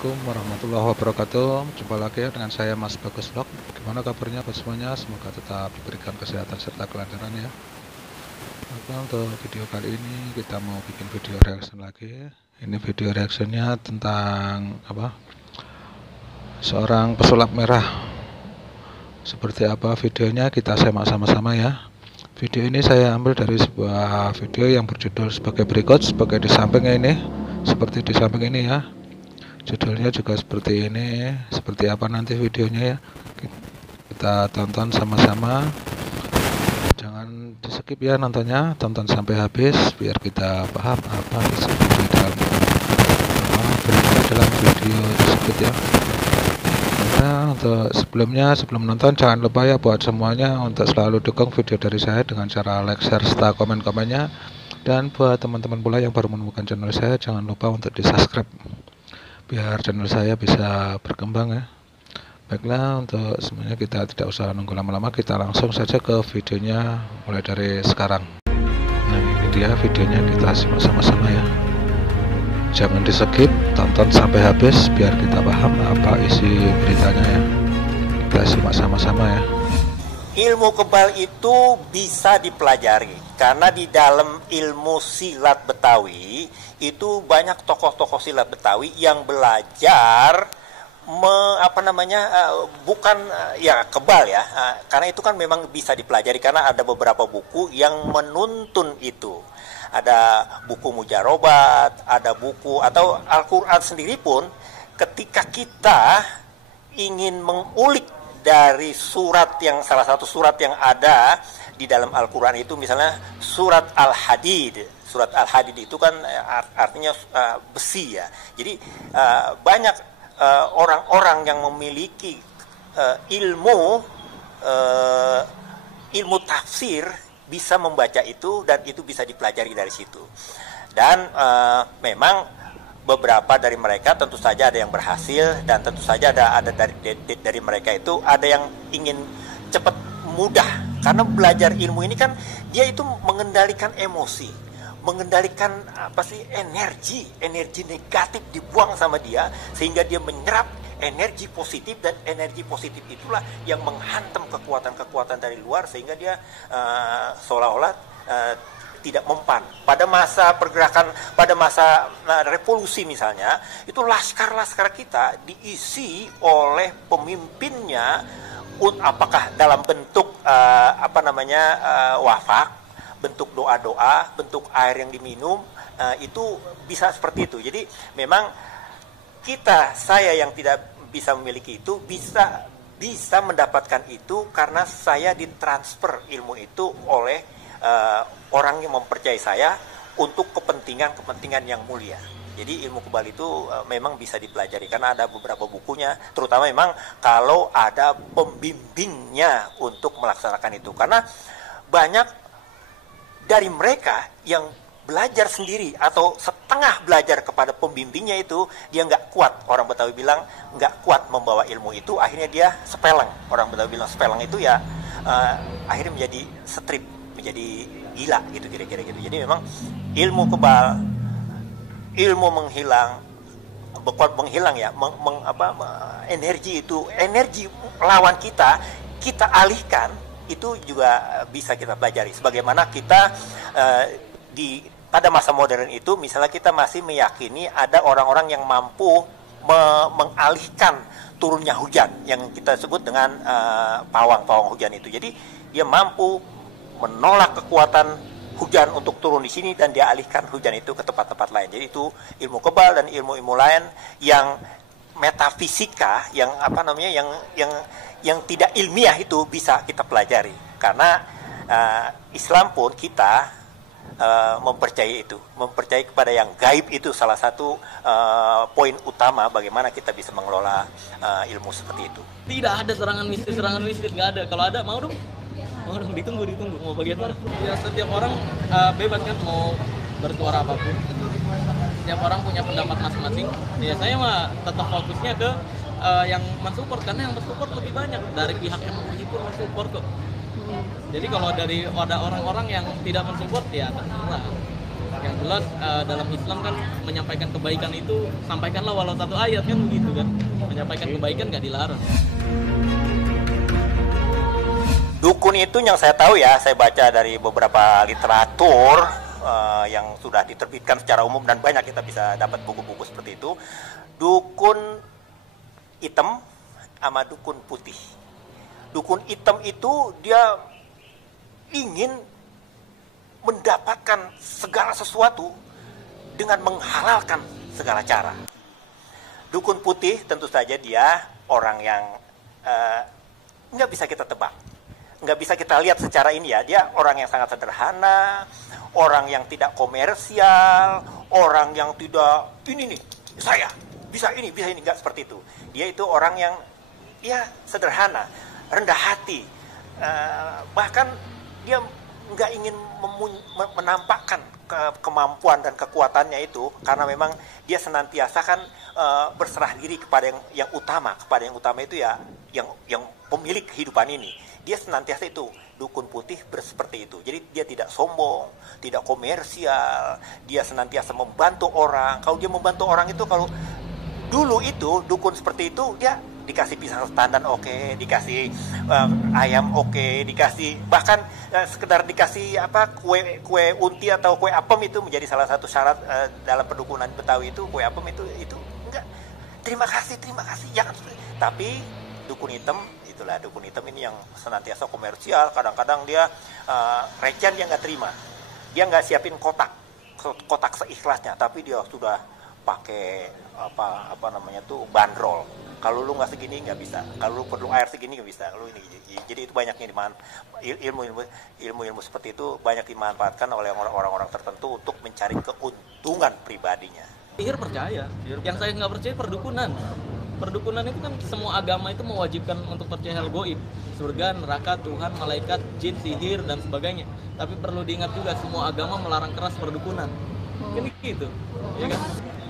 Assalamualaikum warahmatullahi wabarakatuh. Jumpa lagi ya dengan saya Mas Bagus Vlog. Gimana kabarnya buat semuanya? Semoga tetap diberikan kesehatan serta kelancaran ya. Oke, untuk video kali ini kita mau bikin video reaction lagi. Ini video reactionnya tentang apa? Seorang pesulap merah. Seperti apa videonya kita simak sama-sama ya. Video ini saya ambil dari sebuah video yang berjudul sebagai berikut, sebagai di sampingnya ini, seperti di samping ini ya. Judulnya juga seperti ini. Seperti apa nanti videonya ya, kita tonton sama-sama. Jangan di skip ya nontonnya, tonton sampai habis biar kita paham apa isi di dalam video tersebut ya. Nah, untuk sebelum nonton jangan lupa ya buat semuanya untuk selalu dukung video dari saya dengan cara like, share, serta komen-komennya. Dan buat teman-teman pula yang baru menemukan channel saya, jangan lupa untuk di subscribe biar channel saya bisa berkembang ya. Baiklah, untuk semuanya kita tidak usah nunggu lama-lama, kita langsung saja ke videonya mulai dari sekarang. Nah, ini dia videonya, kita simak sama-sama ya. Jangan di skip, tonton sampai habis biar kita paham apa isi beritanya ya. Kita simak sama-sama ya. Ilmu kebal itu bisa dipelajari karena di dalam ilmu silat Betawi itu banyak tokoh-tokoh silat Betawi yang belajar bukan ya kebal ya, karena itu kan memang bisa dipelajari karena ada beberapa buku yang menuntun itu. Ada buku Mujarobat, ada buku atau Al-Quran sendiri pun ketika kita ingin mengulik dari salah satu surat yang ada di dalam Al-Quran itu, misalnya surat Al-Hadid. Surat Al-Hadid itu kan artinya besi ya. Jadi banyak orang-orang yang memiliki ilmu tafsir bisa membaca itu, dan itu bisa dipelajari dari situ. Dan memang beberapa dari mereka tentu saja ada yang berhasil, dan tentu saja ada dari mereka itu ada yang ingin cepat mudah, karena belajar ilmu ini kan dia itu mengendalikan emosi, mengendalikan energi negatif dibuang sama dia sehingga dia menyerap energi positif, dan energi positif itulah yang menghantam kekuatan-kekuatan dari luar sehingga dia seolah-olah tidak mempan. Pada masa pergerakan, pada masa revolusi misalnya, itu laskar-laskar kita diisi oleh pemimpinnya, apakah dalam bentuk wafak, bentuk doa-doa, bentuk air yang diminum, itu bisa seperti itu. Jadi memang saya yang tidak bisa memiliki itu bisa mendapatkan itu karena saya ditransfer ilmu itu oleh orang yang mempercayai saya untuk kepentingan yang mulia. Jadi ilmu kebal itu memang bisa dipelajari karena ada beberapa bukunya, terutama memang kalau ada pembimbingnya untuk melaksanakan itu. Karena banyak dari mereka yang belajar sendiri atau setengah belajar kepada pembimbingnya itu, dia nggak kuat. Orang Betawi bilang nggak kuat membawa ilmu itu, akhirnya dia sepeleng. Orang Betawi bilang sepeleng itu ya akhirnya menjadi strip, menjadi gila gitu, kira-kira gitu. Jadi memang ilmu kebal, ilmu menghilang ya, energi itu, energi lawan kita alihkan, itu juga bisa kita pelajari. Sebagaimana kita pada masa modern itu, misalnya kita masih meyakini ada orang-orang yang mampu mengalihkan turunnya hujan, yang kita sebut dengan pawang hujan itu. Jadi dia mampu menolak kekuatan hujan untuk turun di sini dan dia alihkan hujan itu ke tempat-tempat lain. Jadi itu ilmu kebal dan ilmu-ilmu lain yang metafisika, yang yang tidak ilmiah itu bisa kita pelajari. Karena Islam pun kita mempercayai kepada yang gaib, itu salah satu poin utama bagaimana kita bisa mengelola ilmu seperti itu. Tidak ada serangan mistis nggak ada. Kalau ada mau dong ditunggu mau bagian mana ya. Setiap orang bebas kan mau bersuara apapun, setiap orang punya pendapat masing-masing ya. Saya mah tetap fokusnya ke yang mensupport, karena yang mensupport lebih banyak dari pihak yang mensupport kok. Jadi kalau ada orang-orang yang tidak mensupport ya terserah. Yang jelas dalam Islam kan menyampaikan kebaikan itu sampaikanlah walau satu ayat kan begitu kan. Menyampaikan kebaikan nggak dilarang. Dukun itu yang saya tahu ya, saya baca dari beberapa literatur yang sudah diterbitkan secara umum dan banyak kita bisa dapat buku-buku seperti itu. Dukun hitam sama dukun putih. Dukun hitam itu dia ingin mendapatkan segala sesuatu dengan menghalalkan segala cara. Dukun putih tentu saja dia orang yang nggak bisa kita tebak, nggak bisa kita lihat secara ini ya. Dia orang yang sangat sederhana, orang yang tidak komersial, orang yang tidak ini nih saya bisa ini nggak seperti itu. Dia itu orang yang ya sederhana, rendah hati, bahkan dia nggak ingin menampakkan kemampuan dan kekuatannya itu, karena memang dia senantiasa kan berserah diri kepada yang utama. Kepada yang utama itu ya yang pemilik kehidupan ini. Dia senantiasa itu, dukun putih seperti itu. Jadi dia tidak sombong, tidak komersial, dia senantiasa membantu orang. Kalau dia membantu orang itu, kalau dulu itu dukun seperti itu, dia dikasih pisang standar oke, dikasih ayam oke, dikasih bahkan sekedar dikasih kue unti atau kue apem itu menjadi salah satu syarat dalam perdukunan Betawi itu. Kue apem itu enggak, terima kasih jangan. Tapi dukun hitam, itulah dukun hitam ini yang senantiasa komersial. Kadang-kadang dia recehan dia nggak terima, dia nggak siapin kotak seikhlasnya, tapi dia sudah pakai apa namanya tuh bandrol. Kalau lu nggak segini nggak bisa, kalau lu perlu air segini nggak bisa, lu ini. Jadi itu banyaknya ilmu seperti itu banyak dimanfaatkan oleh orang-orang tertentu untuk mencari keuntungan pribadinya. Sihir percaya, yang saya nggak percaya perdukunan. Perdukunan itu kan semua agama itu mewajibkan untuk percaya hal goib, surga, neraka, Tuhan, malaikat, jin, sihir dan sebagainya. Tapi perlu diingat juga semua agama melarang keras perdukunan. Ini gitu, ya kan?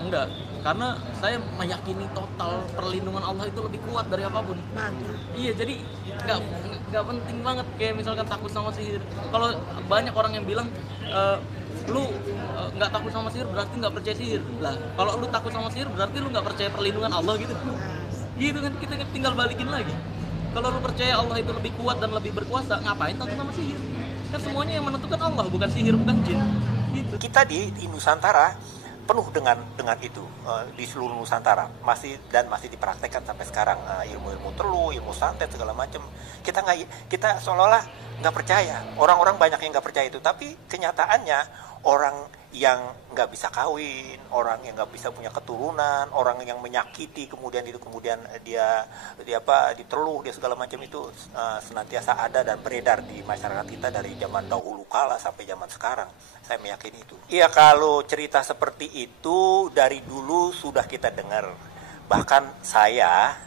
Enggak, karena saya meyakini total perlindungan Allah itu lebih kuat dari apapun. Iya, jadi nggak penting banget kayak misalkan takut sama sihir. Kalau banyak orang yang bilang lu nggak takut sama sihir berarti nggak percaya sihir. Lah, kalau lu takut sama sihir berarti lu nggak percaya perlindungan Allah gitu. Gitu kan, kita tinggal balikin lagi. Kalau lu percaya Allah itu lebih kuat dan lebih berkuasa, ngapain takut sama sihir? Kan semuanya yang menentukan Allah, bukan sihir, bukan jin. Gitu. Kita di Nusantara penuh dengan itu, di seluruh Nusantara masih dipraktekkan sampai sekarang, ilmu-ilmu telu, ilmu santet segala macam. Kita seolah-olah nggak percaya. Orang-orang banyak yang nggak percaya itu, tapi kenyataannya orang yang nggak bisa kawin, orang yang nggak bisa punya keturunan, orang yang menyakiti kemudian dia diteluh, dia segala macam itu senantiasa ada dan beredar di masyarakat kita dari zaman dahulu kala sampai zaman sekarang. Saya meyakini itu. Iya, kalau cerita seperti itu dari dulu sudah kita dengar. Bahkan saya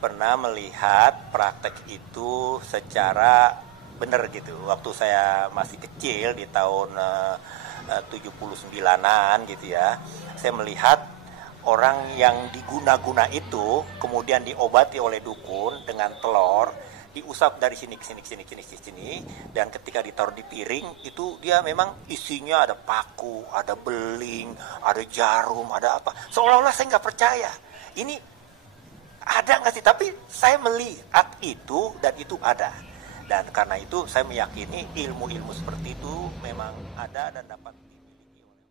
pernah melihat praktek itu secara benar gitu. Waktu saya masih kecil di tahun 79-an gitu ya. Saya melihat orang yang diguna-guna itu kemudian diobati oleh dukun dengan telur, diusap dari sini ke sini, dan ketika ditaruh di piring itu dia memang isinya ada paku, ada beling, ada jarum, ada apa. Seolah-olah saya nggak percaya. Ini ada nggak sih? Tapi saya melihat itu dan itu ada. Dan karena itu saya meyakini ilmu-ilmu seperti itu memang ada dan dapat dimiliki oleh.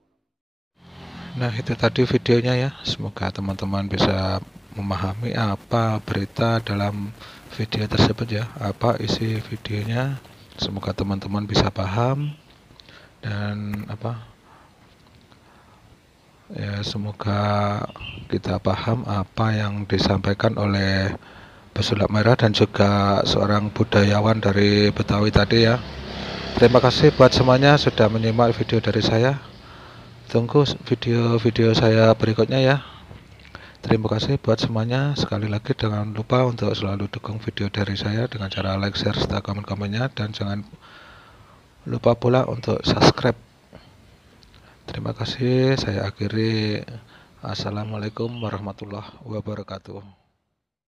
Nah, itu tadi videonya ya. Semoga teman-teman bisa memahami apa berita dalam video tersebut ya, apa isi videonya. Semoga teman-teman bisa paham dan semoga kita paham apa yang disampaikan oleh Pesulap Merah dan juga seorang budayawan dari Betawi tadi ya. Terima kasih buat semuanya sudah menyimak video dari saya. Tunggu video-video saya berikutnya ya. Terima kasih buat semuanya. Sekali lagi jangan lupa untuk selalu dukung video dari saya dengan cara like, share, serta komen-komennya, dan jangan lupa pula untuk subscribe. Terima kasih. Saya akhiri. Assalamualaikum warahmatullahi wabarakatuh.